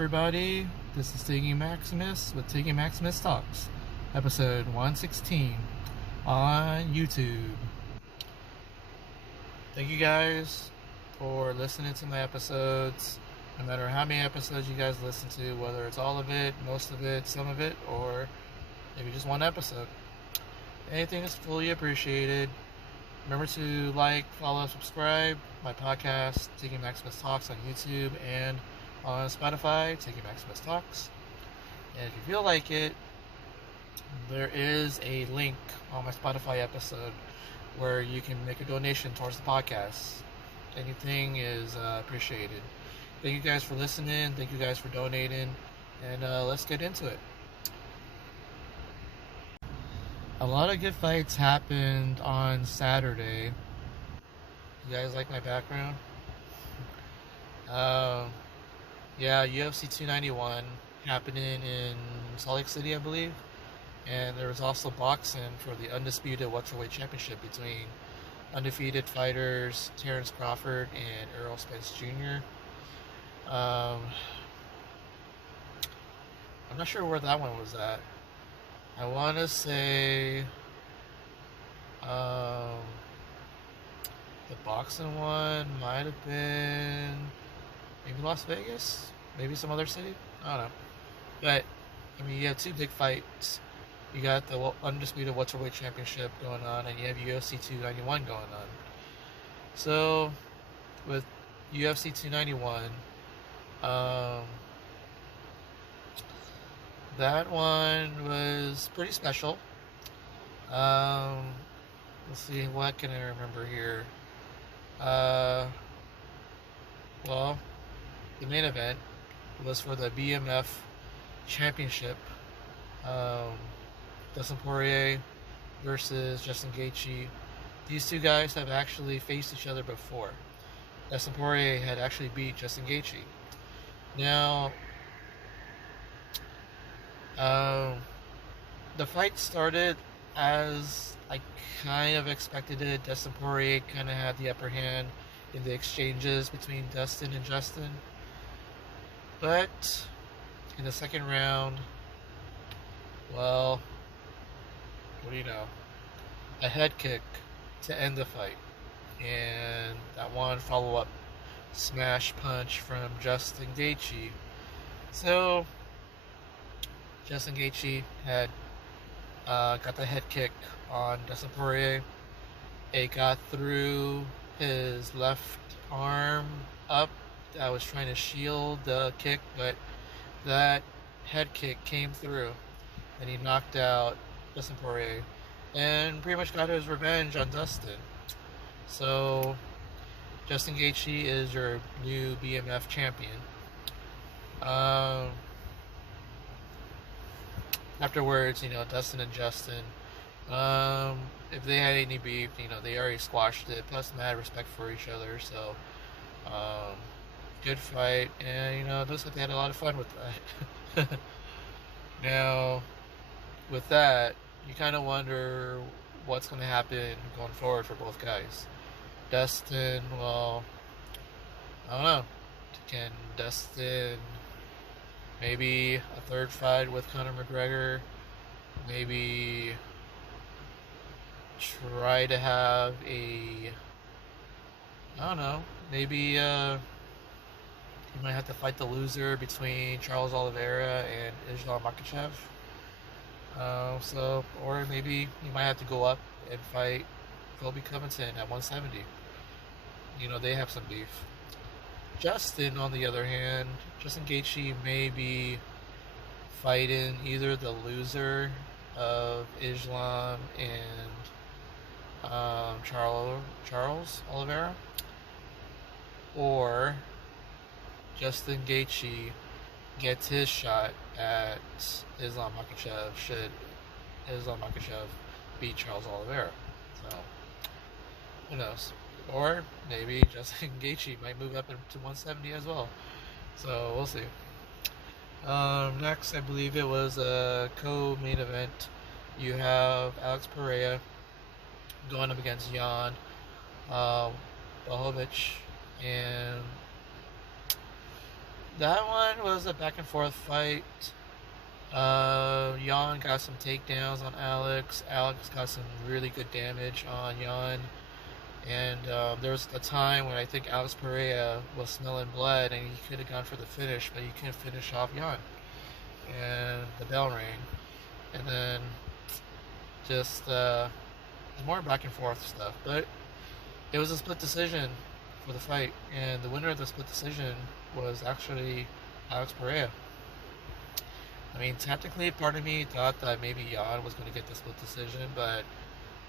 everybody, this is Tiggy Maximus with Tiggy Maximus Talks, episode 116 on YouTube. Thank you guys for listening to my episodes, no matter how many episodes you guys listen to, whether it's all of it, most of it, some of it, or maybe just one episode. Anything is fully appreciated. Remember to like, follow, subscribe my podcast, Tiggy Maximus Talks on YouTube and on Spotify, Tiggy Maximus Talks. And if you feel like it, there is a link on my Spotify episode where you can make a donation towards the podcast. Anything is appreciated. Thank you guys for listening. Thank you guys for donating. And let's get into it. A lot of good fights happened on Saturday. You guys like my background? Yeah, UFC 291 happening in Salt Lake City, I believe. And there was also boxing for the undisputed welterweight championship between undefeated fighters Terrence Crawford and Errol Spence Jr. I'm not sure where that one was at. I want to say the boxing one might have been maybe Las Vegas, maybe some other city. I don't know. But I mean, you have two big fights. You got the undisputed welterweight championship going on, and you have UFC 291 going on. So with UFC 291, that one was pretty special. Let's see, what can I remember here? Well, the main event was for the BMF championship. Dustin Poirier versus Justin Gaethje. These two guys have actually faced each other before. Dustin Poirier had actually beat Justin Gaethje. Now, the fight started as I kind of expected it. Dustin Poirier kind of had the upper hand in the exchanges between Dustin and Justin. But in the second round, well, what do you know? A head kick to end the fight. And that one follow-up smash punch from Justin Gaethje. So Justin Gaethje had got the head kick on Dustin Poirier. It got through his left arm up. I was trying to shield the kick, but that head kick came through, and he knocked out Dustin Poirier, and pretty much got his revenge on Dustin. So Justin Gaethje is your new BMF champion. Afterwards, Dustin and Justin, if they had any beef, they already squashed it. Plus, they had respect for each other. So, good fight, and it looks like they had a lot of fun with that. Now, with that, you kind of wonder what's going to happen going forward for both guys. Dustin, well, I don't know. Can Dustin maybe a third fight with Conor McGregor? Maybe try to have I don't know, maybe you might have to fight the loser between Charles Oliveira and Islam Makhachev. Or maybe you might have to go up and fight Colby Covington at 170. They have some beef. Justin, on the other hand, Justin Gaethje may be fighting either the loser of Islam and Charles Oliveira, or Justin Gaethje gets his shot at Islam Makhachev should Islam Makhachev beat Charles Oliveira. So, who knows? Or maybe Justin Gaethje might move up to 170 as well. So, we'll see. Next, I believe it was a co-main event. You have Alex Pereira going up against Jan Blachowicz, and that one was a back and forth fight. Jan got some takedowns on Alex. Alex got some really good damage on Jan. And there was a time when I think Alex Pereira was smelling blood and he could have gone for the finish, but he couldn't finish off Jan. And the bell rang. And then just more back and forth stuff. But it was a split decision for the fight. And the winner of the split decision was actually Alex Pereira. I mean, technically, part of me thought that maybe Jan was going to get the split decision, but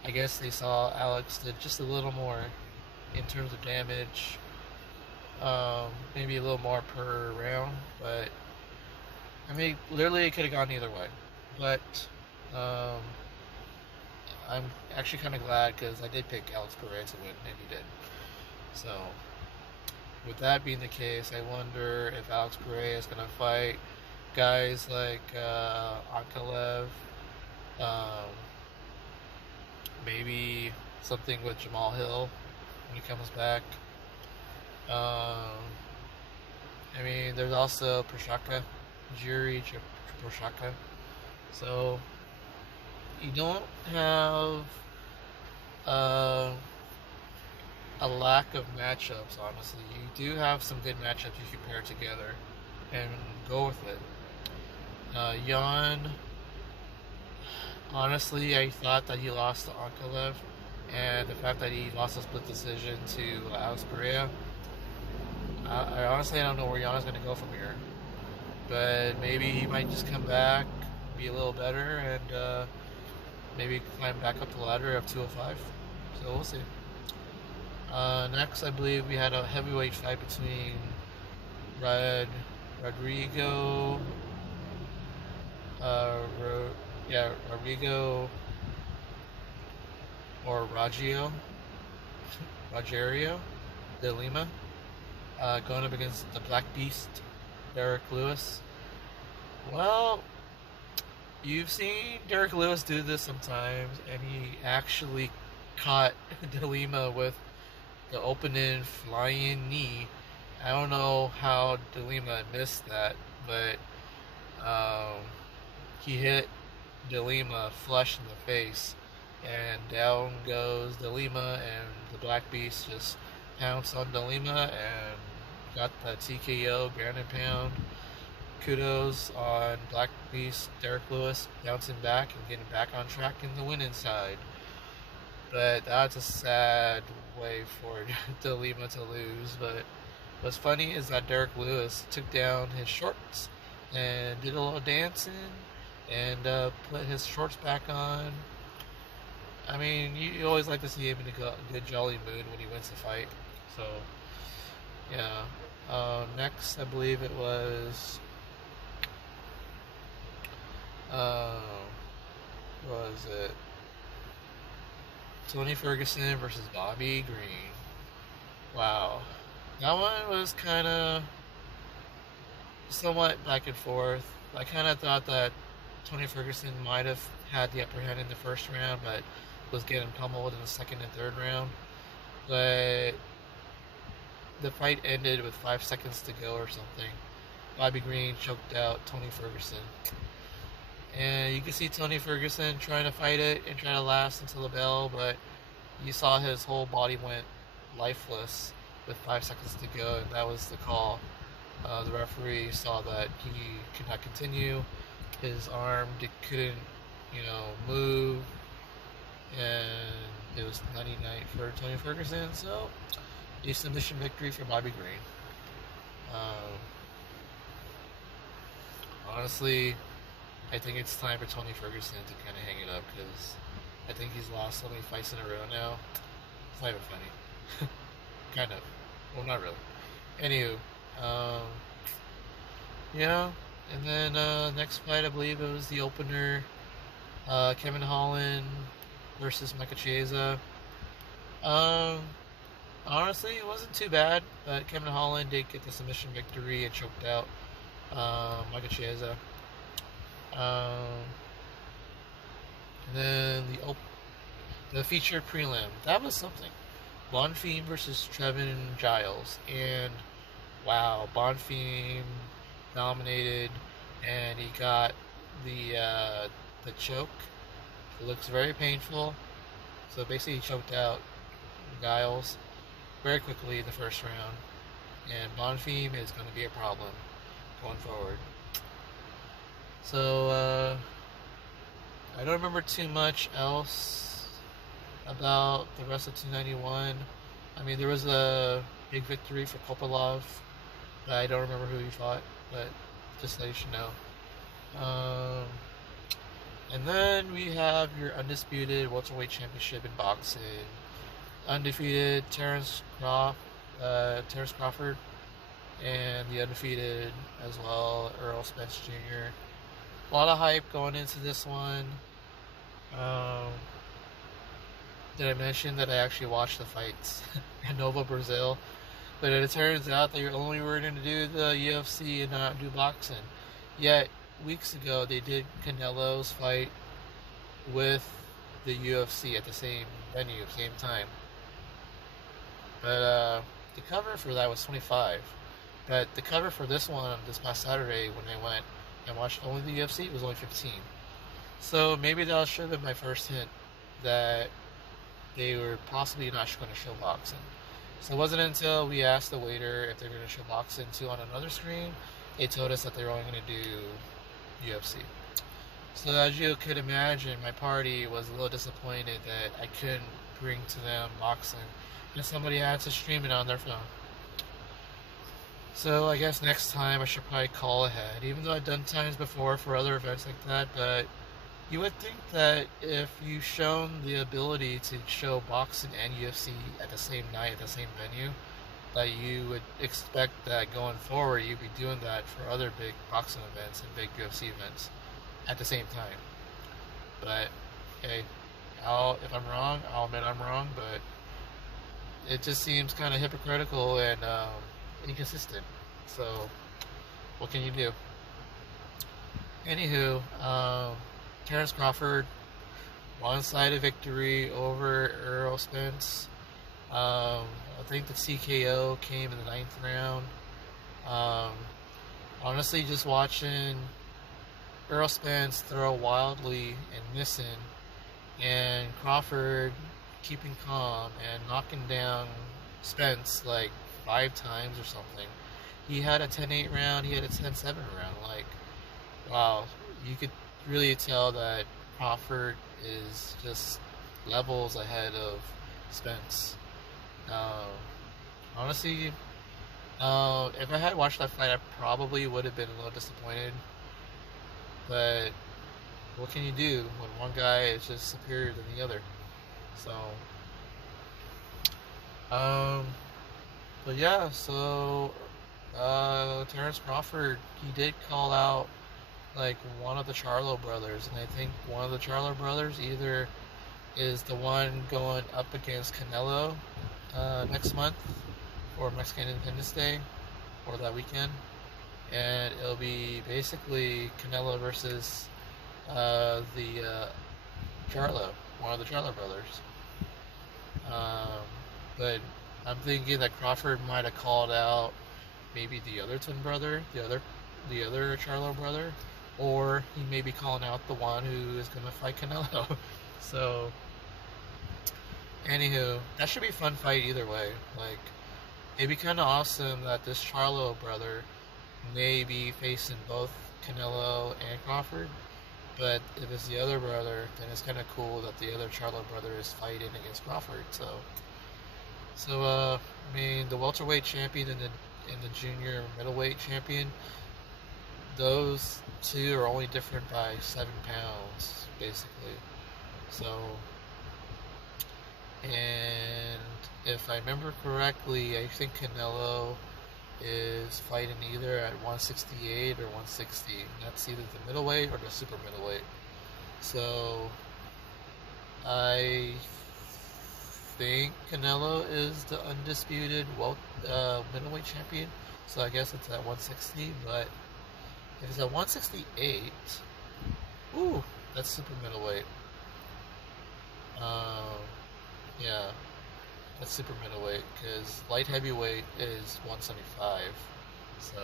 I guess they saw Alex did just a little more in terms of damage, maybe a little more per round, but I mean, literally it could have gone either way. But I'm actually kind of glad because I did pick Alex Pereira to win, and he did. So, with that being the case, I wonder if Alex Pereira is going to fight guys like Ankalev, maybe something with Jamal Hill when he comes back. I mean, there's also Prochazka, Jiri Prochazka. So you don't have a lack of matchups, honestly. You do have some good matchups you can pair together and go with it. Jan, honestly, I thought that he lost to Ankalev, and the fact that he lost a split decision to Alex Pereira, I honestly don't know where Jan's going to go from here. But maybe he might just come back, be a little better, and maybe climb back up the ladder of 205. So we'll see. Next, I believe we had a heavyweight fight between Rodrigo or Rogerio de Lima, going up against the Black Beast, Derek Lewis. Well, you've seen Derek Lewis do this sometimes, and he actually caught de Lima with the opening flying knee. I don't know how de Lima missed that, but he hit de Lima flush in the face, and down goes de Lima, and the Black Beast just pounced on de Lima and got the TKO, ground and pound. Kudos on Black Beast Derek Lewis bouncing back and getting back on track in the winning side. But that's a sad way for de Lima to lose. But what's funny is that Derek Lewis took down his shorts and did a little dancing and put his shorts back on. I mean, you always like to see him in a good jolly mood when he wins the fight. So, yeah. Next, I believe it was... was it Tony Ferguson versus Bobby Green? Wow. That one was kind of somewhat back and forth. I kind of thought that Tony Ferguson might have had the upper hand in the first round, but was getting pummeled in the second and third round. But the fight ended with 5 seconds to go or something. Bobby Green choked out Tony Ferguson. And you can see Tony Ferguson trying to fight it and trying to last until the bell, but you saw his whole body went lifeless with 5 seconds to go, and that was the call. The referee saw that he could not continue. His arm couldn't, move, and it was 90-9 for Tony Ferguson. So, a submission victory for Bobby Green. Honestly, I think it's time for Tony Ferguson to kind of hang it up because I think he's lost so many fights in a row now. It's not even funny. Kind of. Well, not really. Anywho, yeah. And then next fight, I believe it was the opener, Kevin Holland versus Micah Chiesa. Honestly, it wasn't too bad, but Kevin Holland did get the submission victory and choked out Micah Chiesa. And then the featured prelim, that was something. Bonfim versus Trevin Giles, and wow, Bonfim dominated, and he got the choke. It looks very painful. So basically, he choked out Giles very quickly in the first round, and Bonfim is going to be a problem going forward. So I don't remember too much else about the rest of 291. I mean, there was a big victory for Kopilov. I don't remember who he fought, but just so you should know. And then we have your undisputed welterweight championship in boxing. Undefeated Terrence Crawford, and the undefeated as well, Earl Spence Jr. A lot of hype going into this one. Did I mention that I actually watched the fights in Nova, Brazil? But it turns out that you're only going to do the UFC and not do boxing. Yet, weeks ago, they did Canelo's fight with the UFC at the same venue, same time. But the cover for that was 25. But the cover for this one, this past Saturday, when I went and watched only the UFC, it was only 15. So maybe that should have been my first hint that they were possibly not going to show boxing. So it wasn't until we asked the waiter if they're going to show boxing too on another screen, they told us that they were only going to do UFC. So as you could imagine, my party was a little disappointed that I couldn't bring to them boxing, and somebody had to stream it on their phone. So I guess next time I should probably call ahead, even though I've done times before for other events like that. But you would think that if you've shown the ability to show boxing and UFC at the same night, at the same venue, that you would expect that going forward you'd be doing that for other big boxing events and big UFC events at the same time. But hey, if I'm wrong, I'll admit I'm wrong, but it just seems kind of hypocritical and inconsistent. So what can you do? Anywho, Terrence Crawford, one-sided victory over Earl Spence. I think the TKO came in the 9th round. Honestly, just watching Earl Spence throw wildly and missing, and Crawford keeping calm and knocking down Spence like 5 times or something. He had a 10-8 round, he had a 10-7 round. Like, wow, you could really tell that Crawford is just levels ahead of Spence. Honestly, if I had watched that fight, I probably would have been a little disappointed. But what can you do when one guy is just superior than the other? So, but yeah, so Terrence Crawford, he did call out like one of the Charlo brothers, and I think one of the Charlo brothers either is the one going up against Canelo next month for Mexican Independence Day or that weekend, and it'll be basically Canelo versus the Charlo, one of the Charlo brothers. But I'm thinking that Crawford might have called out maybe the other twin brother, the other Charlo brother, or he may be calling out the one who is going to fight Canelo. So, anywho, that should be a fun fight either way. Like, it'd be kind of awesome that this Charlo brother may be facing both Canelo and Crawford. But if it's the other brother, then it's kind of cool that the other Charlo brother is fighting against Crawford. So I mean, the welterweight champion and the junior middleweight champion, those two are only different by 7 pounds, basically. So, and if I remember correctly, I think Canelo is fighting either at 168 or 160. That's either the middleweight or the super middleweight. So I think Canelo is the undisputed middleweight champion. So I guess it's at 160. But if it's at 168, ooh, that's super middleweight. Yeah. That's super middleweight because light heavyweight is 175. So,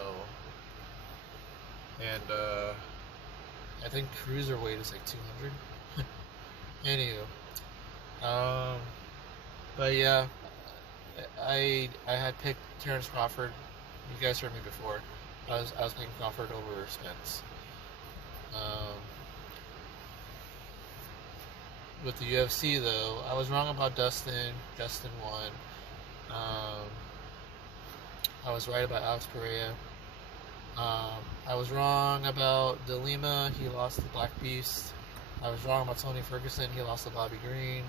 and I think cruiserweight is like 200. Anywho, um, but yeah, I had picked Terrence Crawford. You guys heard me before. I was picking Crawford over Spence. Um, with the UFC though, I was wrong about Dustin. Dustin won. Um, I was right about Alex Pereira. I was wrong about De Lima. He lost to Black Beast. I was wrong about Tony Ferguson. He lost to Bobby Green.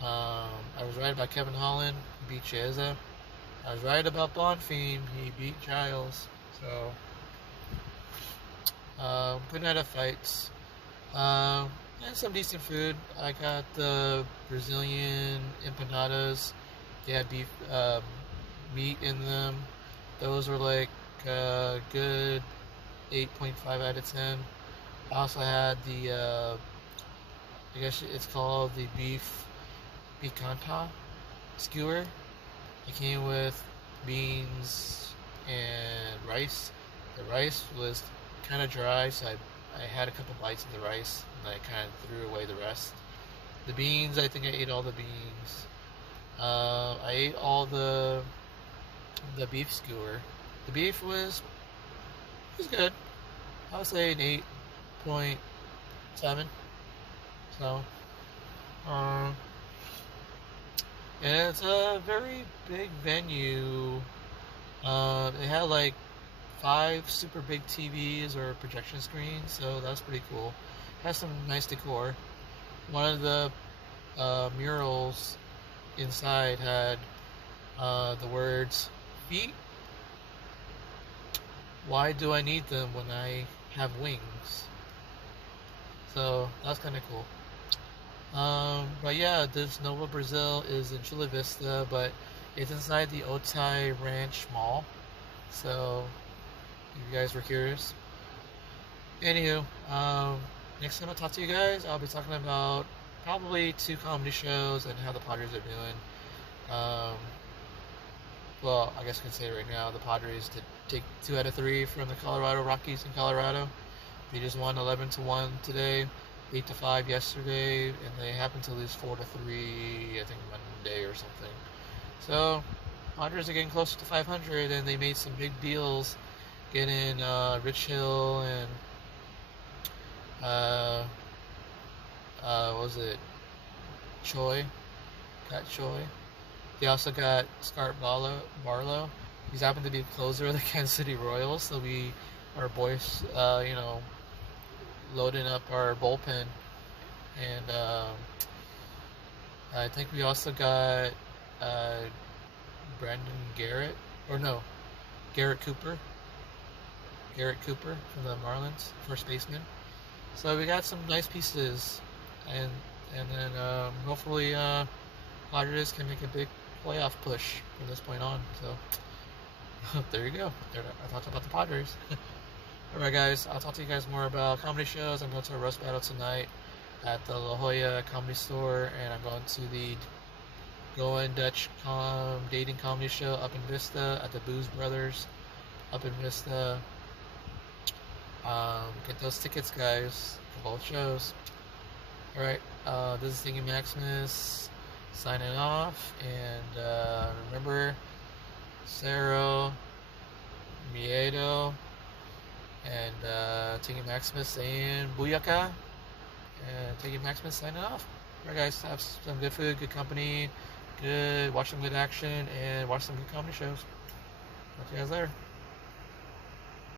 I was right about Kevin Holland. He beat Chiesa. I was right about Bonfim. He beat Giles. So, good night of fights. And some decent food. I got the Brazilian empanadas. They had beef, meat in them. Those were like good 8.5 out of 10. I also had the, I guess it's called the beef picanta skewer. It came with beans and rice. The rice was kind of dry, so I had a couple bites of the rice and I kind of threw away the rest. The beans, I think I ate all the beans. I ate all the beef skewer. The beef was good. I would say an 8.7. So, um, and it's a very big venue. It had like 5 super big TVs or projection screens, so that was pretty cool. It has some nice decor. One of the murals inside had the words, "Feet? Why do I need them when I have wings?" So that's kind of cool. But yeah, this Nova Brazil is in Chula Vista, but it's inside the Otay Ranch Mall. So if you guys were curious. Anywho, next time I talk to you guys, I'll be talking about probably 2 comedy shows and how the Padres are doing. Well, I guess I can say right now, the Padres did take 2 out of 3 from the Colorado Rockies in Colorado. They just won 11-1 today, 8-5 yesterday, and they happened to lose 4-3, I think Monday or something. So, Padres are getting closer to 500, and they made some big deals, getting Rich Hill and what was it? Choi. Got Choi. They also got Scott Barlow. He's happened to be the closer of the Kansas City Royals, so our boys, loading up our bullpen. And I think we also got Garrett Cooper. Garrett Cooper from the Marlins, first baseman. So we got some nice pieces, and then hopefully Padres can make a big playoff push from this point on. So there you go. I talked about the Padres. Alright guys, I'll talk to you guys more about comedy shows. I'm going to a roast battle tonight at the La Jolla Comedy Store, and I'm going to the Going Dutch Dating Comedy Show up in Vista at the Booze Brothers up in Vista. Get those tickets, guys, for both shows. Alright, this is Tiggy Maximus signing off, and remember, Cero, Miedo, and Tiggy Maximus saying Booyaka, and Tiggy Maximus signing off. Alright guys, have some good food, good company, watch some good action, and watch some good comedy shows. Talk to you guys later.